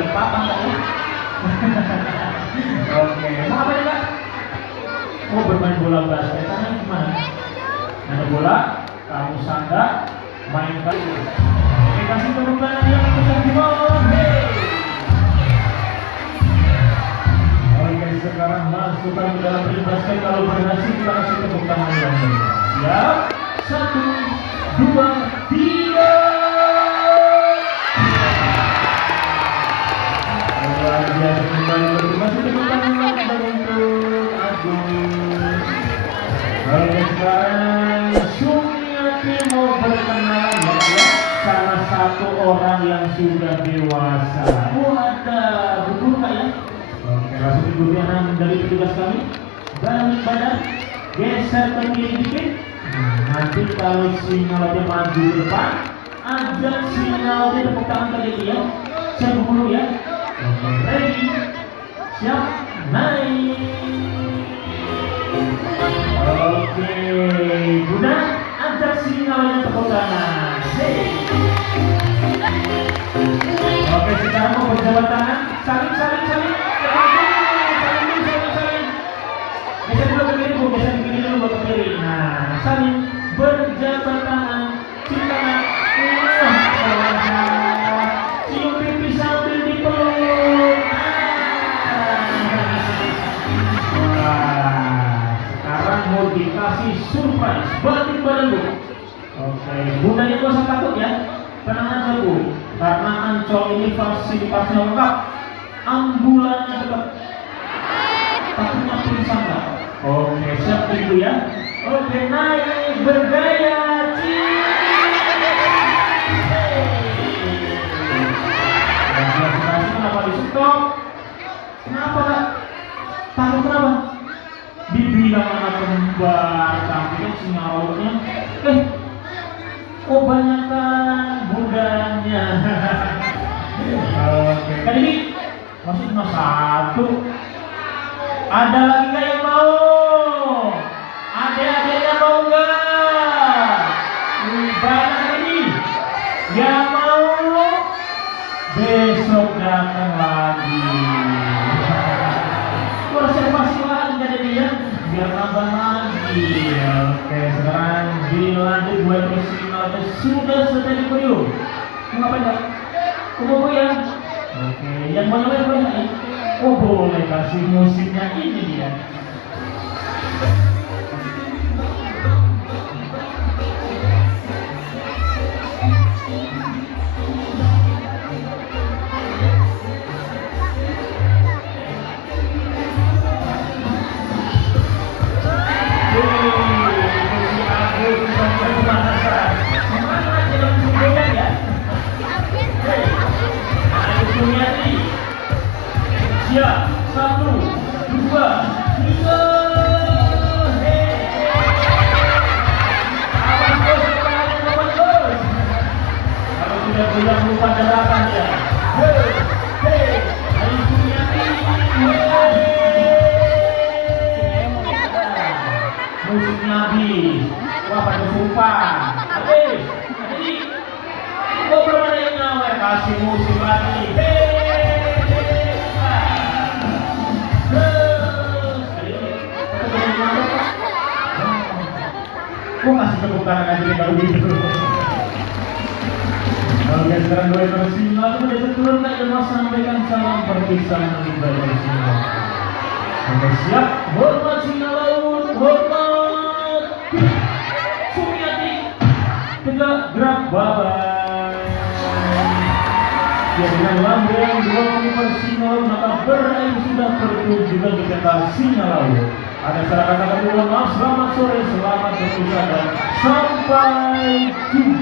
balik papan kan ya? Oke, mau apa nih Kak? Mau bermain bola basket, karena gimana? Ada bola, kamu sangga, mainkan. Oke, kasih tepuk tangan yang besar di bawah. Oke, sekarang masukkan ke dalam ring basket. Kalau berhasil kita kasih tepuk tangan yang besar. Siap? 1, 2, 3. Luar biasa kembali bertugas tepuk tangan untuk Agus. Oke, sekarang Sumiati mau berkenalan ya, salah satu orang yang sudah dewasa. Oh, ada betul Kak ya? Oke, langsung ikuti arahan dari petugas kami. Balik badan, geser ke kiri dikit. Nanti kalau sinyalnya maju ke depan, ajak sinyalnya tepuk tangan kali ya. Siap dulu ya. Oke, ready, siap, naik. Oke, Bunda, ajak sinyalnya tepuk tangan. Oke, sekarang mau berjabat tangan, saling. Geser dulu ke kiri, Bu. Geser ke kiri dulu, buat ke kiri. Nah, saling berjabat tangan, cium tangan. Cium pipi sambil dipeluk. Sekarang mau dikasih surprise, balik badan Bu. Oke, Bundanya gak usah takut ya. Tenang aja Bu, karena Ancol ini fasilitasnya lengkap. Ambulannya tetap. Takutnya pingsan Kak. Oke, siap Ibu ya. Oke, naik bergaya. Kenapa di stop? Kenapa Kak? Takut kenapa? Dibilang anak kembar, tapi sinyalnya oh banyakan Bundanya. Oke, kan ini masih cuma satu. Ada lagi nggak yang mau? Adik-adiknya mau nggak? Banyak ini. Yang mau besok datang lagi. Reservasi lagi jadi dia biar nambah lagi. Oke, sekarang dilanjut buat sinyalnya sudah selesai di video. Mau ngapain Kak? Mau ya? Oke, yang mau ngapain boleh? Oh boleh, kasih musiknya ini dia. Siap, 1, 2, 3. Awas bos, awas bos. Kalau sudah bilang lupa daratan ya. Ayo Sumiati. Musiknya habis. Wah, pada sumpah. Habis. Jadi, kok belum ada yang nyawer, kasih musik lagi. Kok masih tepuk tangan aja kalau gitu. Oke, sekarang dua bersinar, kemudian turun dan mau sampaikan salam perpisahan ibadah sinar. Oke, siap, hormat sinar laut, hormat Sumiati, tegak gerak, bye-bye. Ya, dengan lambang 20 persinar, maka berakhir sudah pertunjukan di pentas sinar laut. Ada kata-kata mohon maaf, selamat sore, selamat berpisah dan sampai jumpa.